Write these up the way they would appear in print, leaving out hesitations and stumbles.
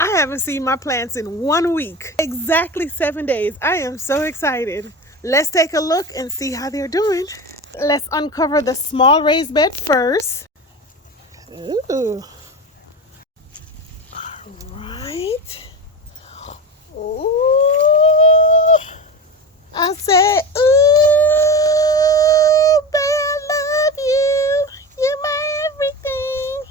I haven't seen my plants in 1 week. Exactly 7 days. I am so excited. Let's take a look and see how they're doing. Let's uncover the small raised bed first. Ooh. All right. Ooh. I said, ooh, babe, I love you. You're my everything.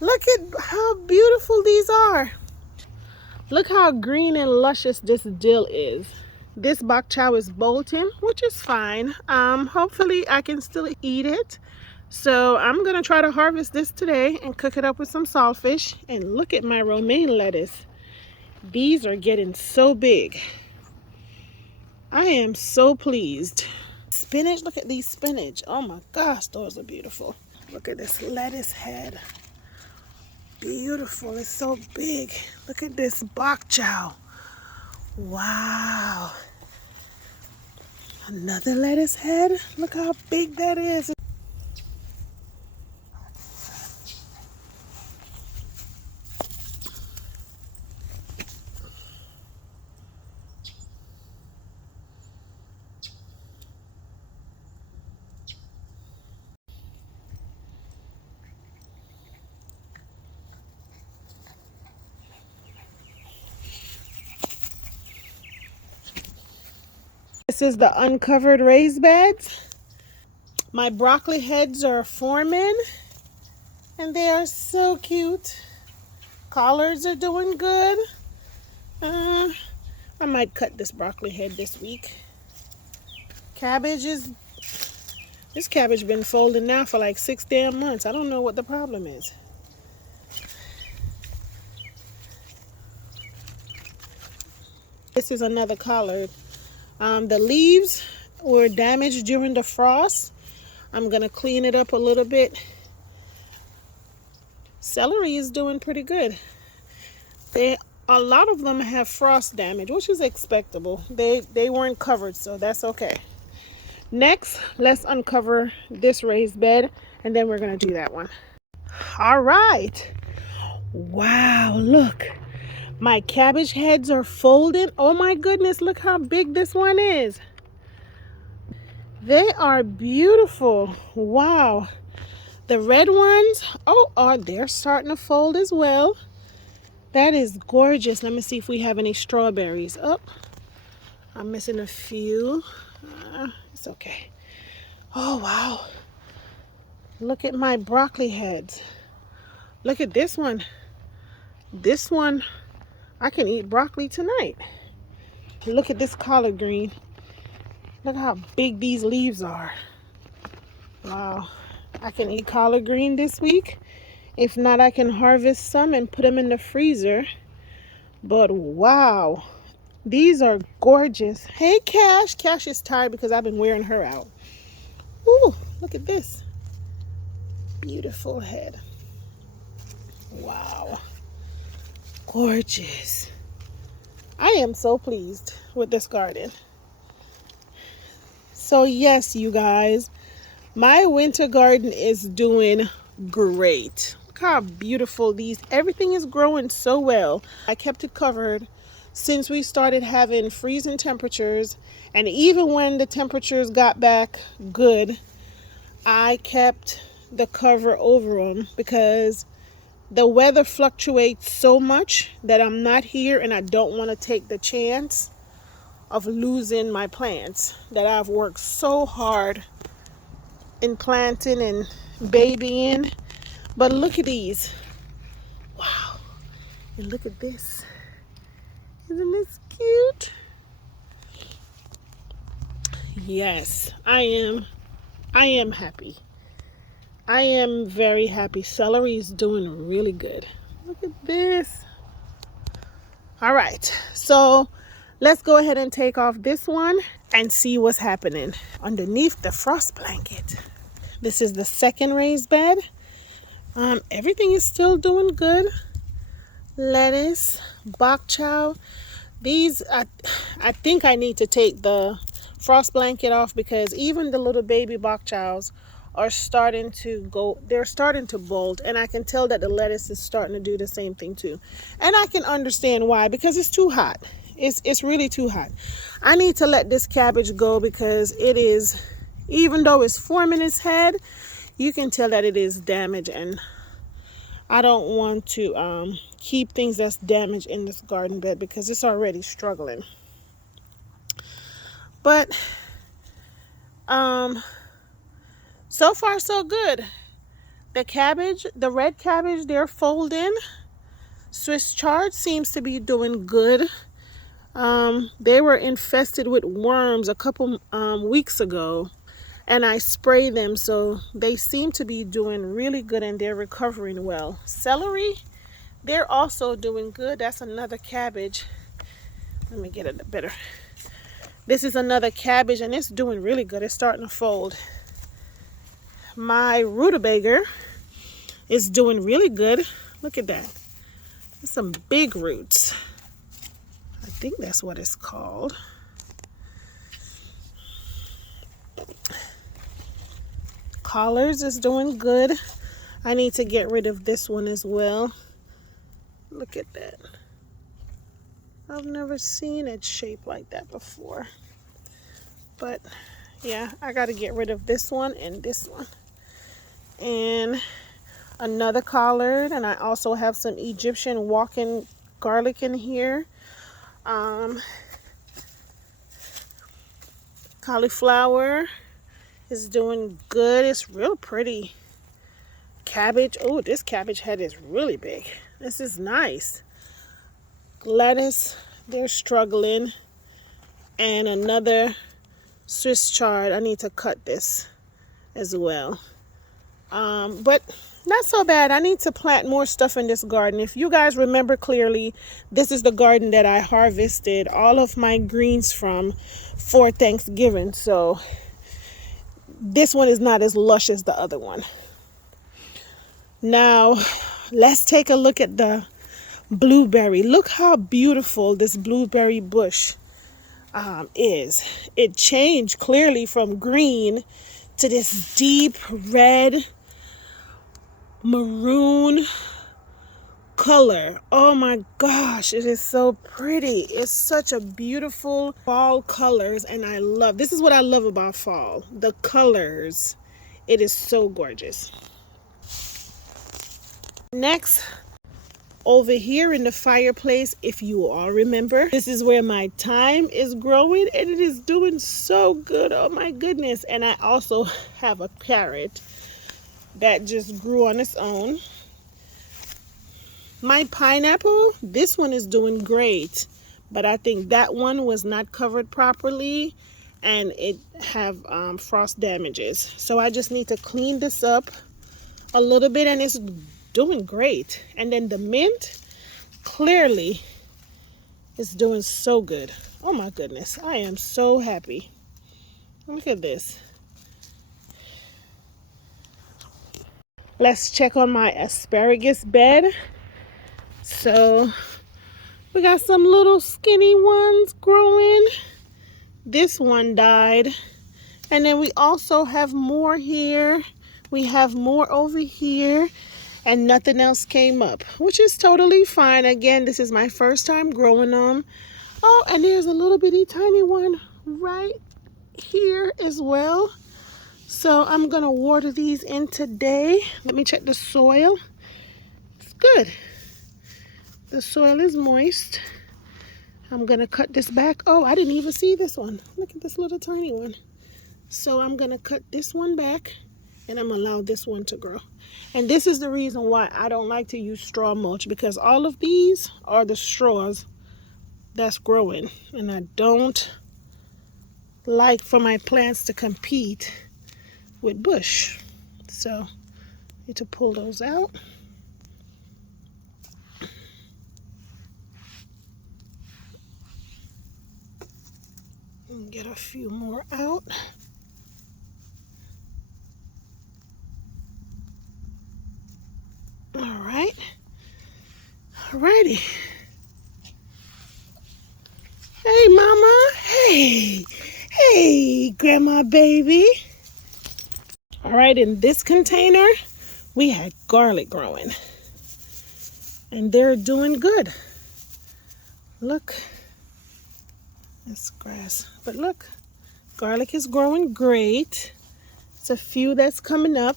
Look at how beautiful these are. Look how green and luscious this dill is. This bok chow is bolting, which is fine. Hopefully I can still eat it. So I'm gonna try to harvest this today and cook it up with some saltfish. And look at my romaine lettuce. These are getting so big. I am so pleased. Spinach, look at these spinach. Oh my gosh, those are beautiful. Look at this lettuce head. Beautiful, it's so big. Look at this bok chow. Wow. Another lettuce head. Look how big that is. This is the uncovered raised beds. My broccoli heads are forming and they are so cute. Collards are doing good. I might cut this broccoli head this week. This cabbage been folding now for like 6 damn months. I don't know what the problem is. This is another collard. The leaves were damaged during the frost. I'm gonna clean it up a little bit. Celery is doing pretty good. A lot of them have frost damage, which is expectable. They weren't covered, so that's okay. Next, let's uncover this raised bed, and then we're gonna do that one. All right. Wow, look. My cabbage heads are folded. Oh my goodness, look how big this one is. They are beautiful. Wow. The red ones, they're starting to fold as well. That is gorgeous. Let me see if we have any strawberries. Oh, I'm missing a few. It's okay. Oh, wow. Look at my broccoli heads. Look at this one. This one, I can eat broccoli tonight. Look at this collard green. Look how big these leaves are. Wow. I can eat collard green this week. If not, I can harvest some and put them in the freezer. But wow, these are gorgeous. Hey, Cash. Cash is tired because I've been wearing her out. Ooh, look at this. Beautiful head. Wow. Gorgeous. I am so pleased with this garden. So yes, you guys, my winter garden is doing great. Look how beautiful everything is growing so well. I kept it covered since we started having freezing temperatures, and even when the temperatures got back good, I kept the cover over them because the weather fluctuates so much that I'm not here and I don't want to take the chance of losing my plants that I've worked so hard in planting and babying. But look at these. Wow. And look at this. Isn't this cute? Yes, I am happy. I am very happy. Celery is doing really good. Look at this. All right, so let's go ahead and take off this one and see what's happening underneath the frost blanket. This is the second raised bed. Everything is still doing good. Lettuce, bok chow. These, I think I need to take the frost blanket off because even the little baby bok chows are starting to go, they're starting to bolt, and I can tell that the lettuce is starting to do the same thing too. And I can understand why, because it's too hot. It's really too hot. I need to let this cabbage go because it is, even though it's forming its head, you can tell that it is damaged, and I don't want to keep things that's damaged in this garden bed because it's already struggling. But so far so good. The cabbage, the red cabbage, they're folding. Swiss chard seems to be doing good. They were infested with worms a couple weeks ago, and I sprayed them, so they seem to be doing really good and they're recovering well. Celery, they're also doing good. That's another cabbage. Let me get it better. This is another cabbage and it's doing really good. It's starting to fold. My rutabaga is doing really good. Look at that. There's some big roots. I think that's what it's called. Collards is doing good. I need to get rid of this one as well. Look at that. I've never seen it shaped like that before. But yeah, I got to get rid of this one and this one. And another collard. And I also have some Egyptian walking garlic in here. Cauliflower is doing good. It's real pretty. Cabbage. Oh, this cabbage head is really big. This is nice. Lettuce, they're struggling. And another Swiss chard. I need to cut this as well. But not so bad. I need to plant more stuff in this garden. If you guys remember clearly, this is the garden that I harvested all of my greens from for Thanksgiving. So this one is not as lush as the other one. Now, let's take a look at the blueberry. Look how beautiful this blueberry bush is. It changed clearly from green to this deep red maroon color. Oh my gosh, it is so pretty. It's such a beautiful fall colors, and I love, this is what I love about fall, the colors. It is so gorgeous. Next, over here in the fireplace, if you all remember, this is where my thyme is growing, and it is doing so good. Oh my goodness. And I also have a carrot that just grew on its own. My pineapple, this one is doing great, but I think that one was not covered properly and it have frost damages. So I just need to clean this up a little bit, and it's doing great. And then the mint clearly is doing so good. Oh my goodness, I am so happy. Look at this. Let's check on my asparagus bed. So we got some little skinny ones growing. This one died. And then we also have more here. We have more over here. And nothing else came up, which is totally fine. Again, this is my first time growing them. Oh, and there's a little bitty tiny one right here as well. So I'm gonna water these in today. Let me check the soil. It's good. The soil is moist. I'm gonna cut this back. Oh, I didn't even see this one. Look at this little tiny one. So I'm gonna cut this one back, and I'm gonna allow this one to grow. And this is the reason why I don't like to use straw mulch, because all of these are the straws that's growing, and I don't like for my plants to compete with bush. So I need to pull those out. And get a few more out. All right. Alrighty. Hey, Mama. Hey. Hey, Grandma baby. All right, in this container, we had garlic growing. And they're doing good. Look. That's grass. But look, garlic is growing great. It's a few that's coming up.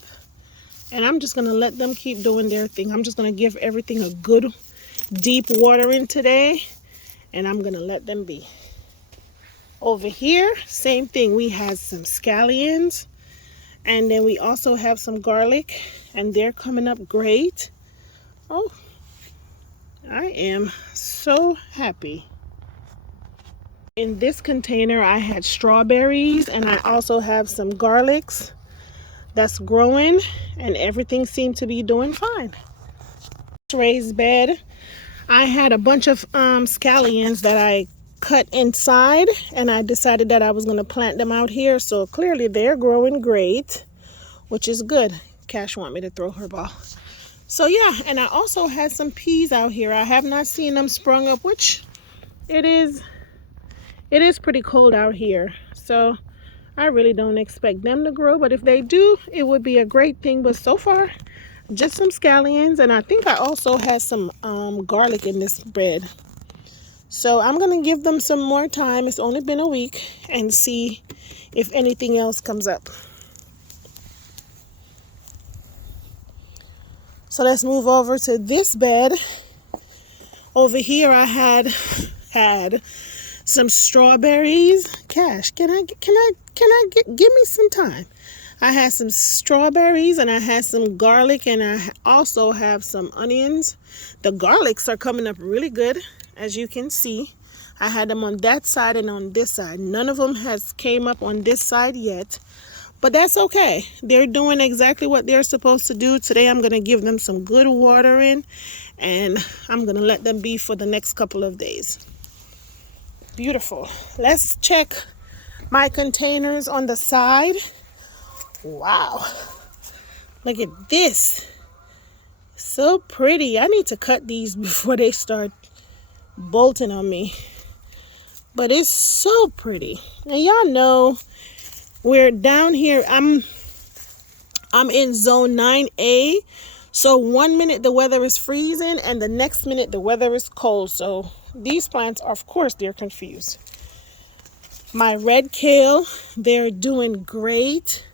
And I'm just going to let them keep doing their thing. I'm just going to give everything a good deep watering today. And I'm going to let them be. Over here, same thing. We had some scallions. And then we also have some garlic. And they're coming up great. Oh, I am so happy. In this container, I had strawberries. And I also have some garlics that's growing, and everything seemed to be doing fine. Raised bed, I had a bunch of scallions that I cut inside, and I decided that I was going to plant them out here. So clearly they're growing great, which is good. Cash want me to throw her ball. So yeah, and I also had some peas out here. I have not seen them sprung up, which it is pretty cold out here. So I really don't expect them to grow, but if they do, it would be a great thing. But so far, just some scallions, and I think I also had some garlic in this bed. So I'm going to give them some more time. It's only been a week, and see if anything else comes up. So let's move over to this bed. Over here, I had some strawberries. Cash, give me some time. I had some strawberries, and I had some garlic, and I also have some onions. The garlics are coming up really good, as you can see. I had them on that side and on this side. None of them has came up on this side yet, but that's okay. They're doing exactly what they're supposed to do. Today I'm going to give them some good watering, and I'm going to let them be for the next couple of days. Beautiful. Let's check my containers on the side. Wow, look at this. So pretty. I need to cut these before they start bolting on me, but it's so pretty. And y'all know we're down here. I'm in zone 9A. So 1 minute the weather is freezing, and the next minute the weather is cold. So these plants, of course, they're confused. My red kale, they're doing great.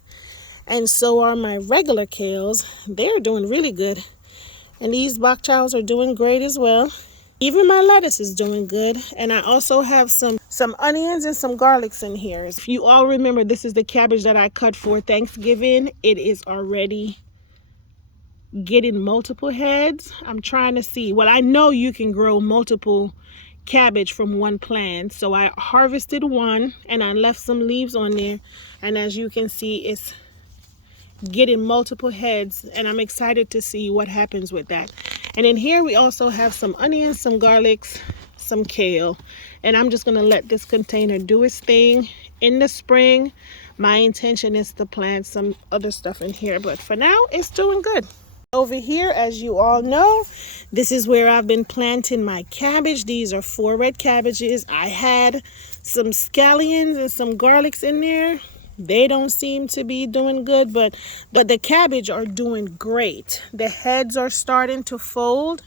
And so are my regular kales. They're doing really good. And these bok chows are doing great as well. Even my lettuce is doing good. And I also have some onions and some garlics in here. If you all remember, this is the cabbage that I cut for Thanksgiving. It is already getting multiple heads. I'm trying to see. Well, I know you can grow multiple cabbage from one plant. So I harvested one, and I left some leaves on there. And as you can see, it's getting multiple heads, and I'm excited to see what happens with that. And in here we also have some onions, some garlics, some kale, and I'm just going to let this container do its thing. In the spring, my intention is to plant some other stuff in here, but for now it's doing good. Over here, as you all know, this is where I've been planting my cabbage. These are 4 red cabbages. I had some scallions and some garlics in there. They don't seem to be doing good, but the cabbage are doing great. The heads are starting to fold,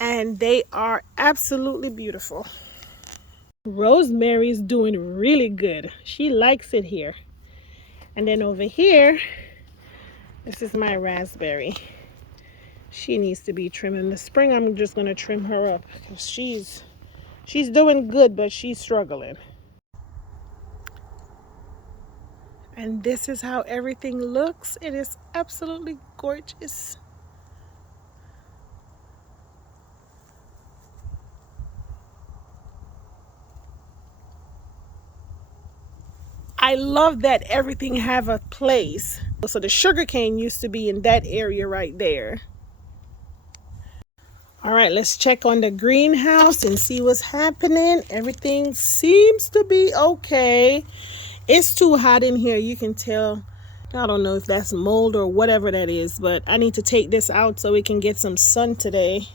and they are absolutely beautiful. Rosemary's doing really good. She likes it here. And then over here, this is my raspberry. She needs to be trimmed. In the spring, I'm just going to trim her up because she's doing good, but she's struggling. And this is how everything looks. It is absolutely gorgeous. I love that everything have a place. So the sugarcane used to be in that area right there. All right, let's check on the greenhouse and see what's happening. Everything seems to be okay. It's too hot in here, you can tell. I don't know if that's mold or whatever that is, but I need to take this out so we can get some sun today.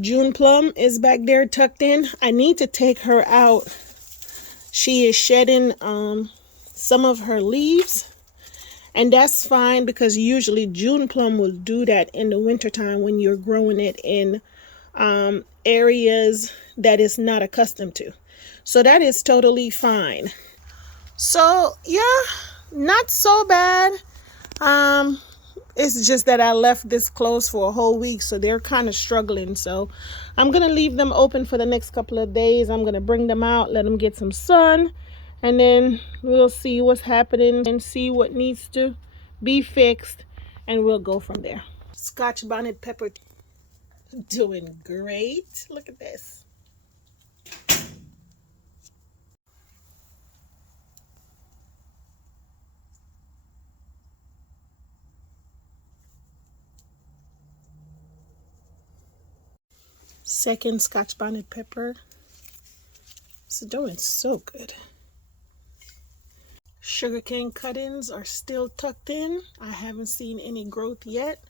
June Plum is back there tucked in. I need to take her out. She is shedding some of her leaves, And that's fine because usually June plum will do that in the wintertime when you're growing it in areas that it's not accustomed to. So that is totally fine. So yeah, not so bad. It's just that I left this closed for a whole week, so they're kind of struggling. So I'm gonna leave them open for the next couple of days. I'm gonna bring them out, let them get some sun, and then we'll see what's happening and see what needs to be fixed, and we'll go from there. Scotch bonnet pepper doing great. Look at this. Second Scotch bonnet pepper. It's doing so good. Sugarcane cuttings are still tucked in. I haven't seen any growth yet,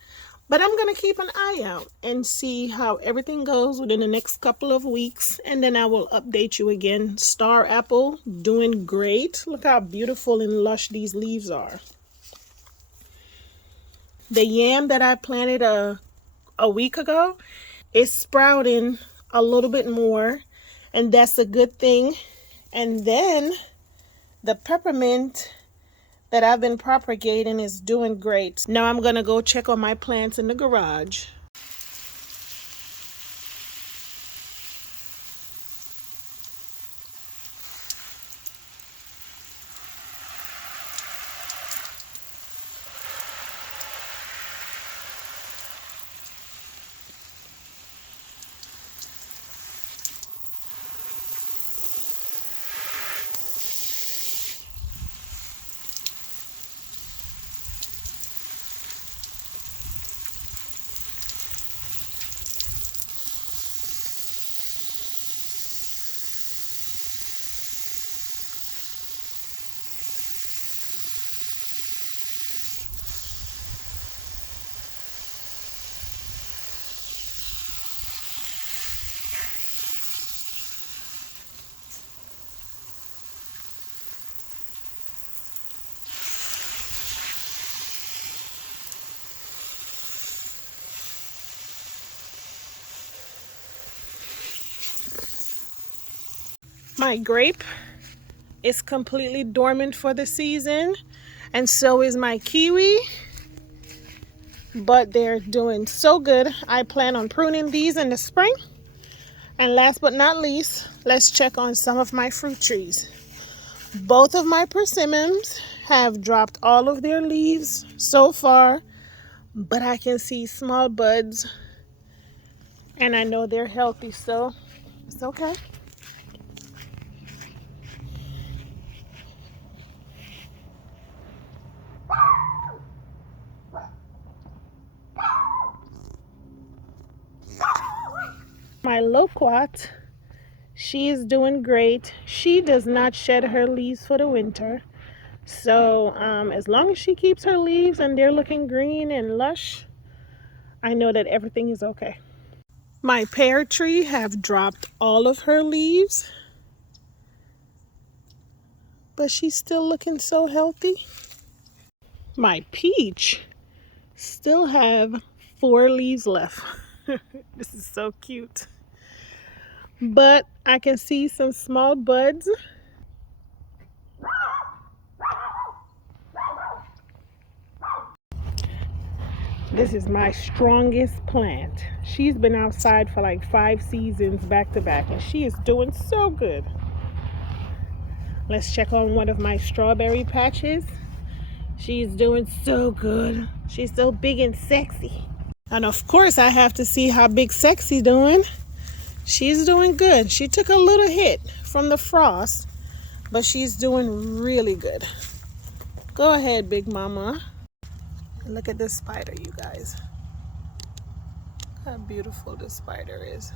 but I'm gonna keep an eye out and see how everything goes within the next couple of weeks, and then I will update you again. Star apple doing great. Look how beautiful and lush these leaves are. The yam that I planted a week ago is sprouting a little bit more, and that's a good thing. And then the peppermint that I've been propagating is doing great. Now I'm gonna go check on my plants in the garage. My grape is completely dormant for the season, and so is my kiwi, but they're doing so good. I plan on pruning these in the spring. And last but not least, let's check on some of my fruit trees. Both of my persimmons have dropped all of their leaves so far, but I can see small buds, and I know they're healthy, so it's okay. My loquat, she is doing great. She does not shed her leaves for the winter. So as long as she keeps her leaves and they're looking green and lush, I know that everything is okay. My pear tree have dropped all of her leaves, but she's still looking so healthy. My peach still have 4 leaves left. This is so cute. But I can see some small buds. This is my strongest plant. She's been outside for like 5 seasons back to back, and she is doing so good. Let's check on one of my strawberry patches. She's doing so good. She's so big and sexy. And of course I have to see how Big Sexy doing. She's doing good. She took a little hit from the frost, but she's doing really good. Go ahead, Big Mama. Look at this spider, you guys. Look how beautiful this spider is.